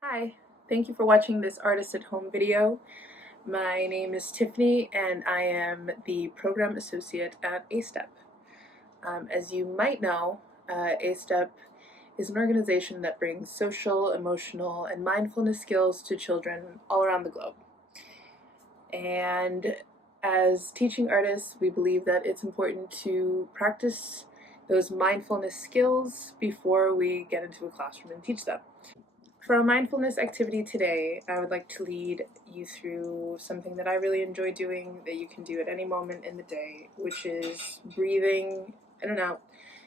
Hi, thank you for watching this Artist at Home video. My name is Tiffany and I am the Program Associate at ASTEP. As you might know, ASTEP is an organization that brings social, emotional, and mindfulness skills to children all around the globe. And as teaching artists, we believe that it's important to practice those mindfulness skills before we get into a classroom and teach them. For a mindfulness activity today, I would like to lead you through something that I really enjoy doing that you can do at any moment in the day, which is breathing in and out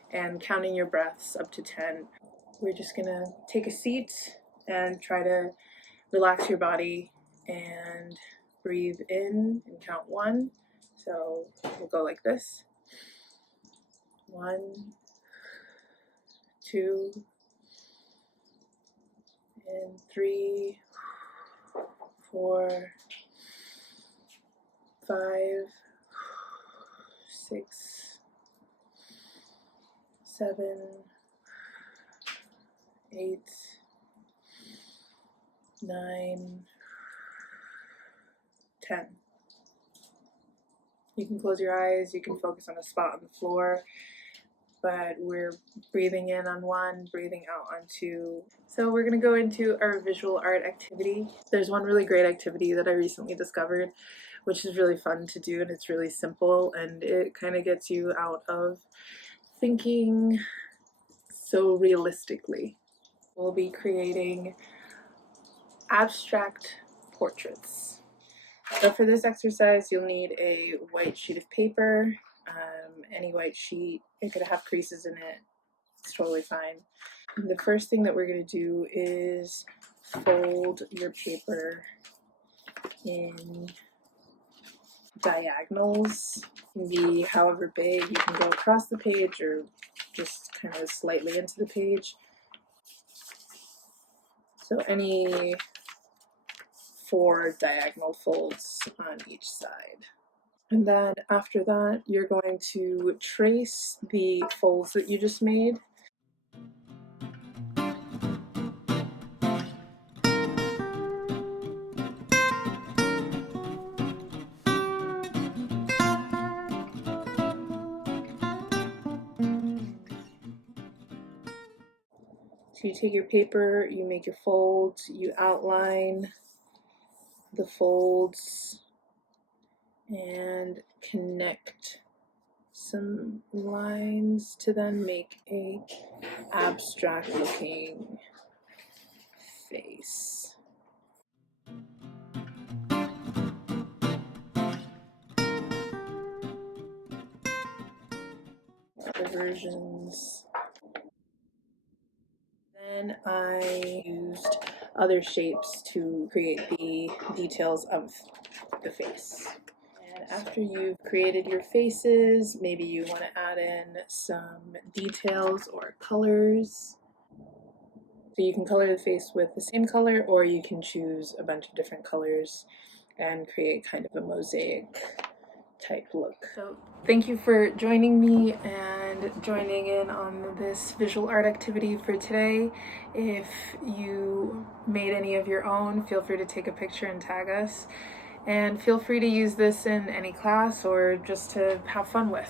and counting your breaths up to 10. We're just gonna take a seat and try to relax your body and breathe in and count 1. So we'll go like this. 1, 2, and 3, 4, 5, 6, 7, 8, 9, 10. You can close your eyes, you can focus on a spot on the floor, but we're breathing in on 1, breathing out on 2. So we're going to go into our visual art activity. There's one really great activity that I recently discovered, which is really fun to do, and it's really simple, and it kind of gets you out of thinking so realistically. We'll be creating abstract portraits. So for this exercise, you'll need a white sheet of paper, any white sheet. It could have creases in it. It's totally fine. And the first thing that we're going to do is fold your paper in diagonals. It can be however big. You can go across the page or just kind of slightly into the page. So any 4 diagonal folds on each side. And then after that, you're going to trace the folds that you just made. So you take your paper, you make your folds, you outline the folds and connect some lines to then make a abstract looking face. Other versions. Then I used other shapes to create the details of the face. And after you've created your faces, maybe you want to add in some details or colors. So you can color the face with the same color, or you can choose a bunch of different colors and create kind of a mosaic type look. So thank you for joining me and joining in on this visual art activity for today. If you made any of your own, feel free to take a picture and tag us. And feel free to use this in any class or just to have fun with.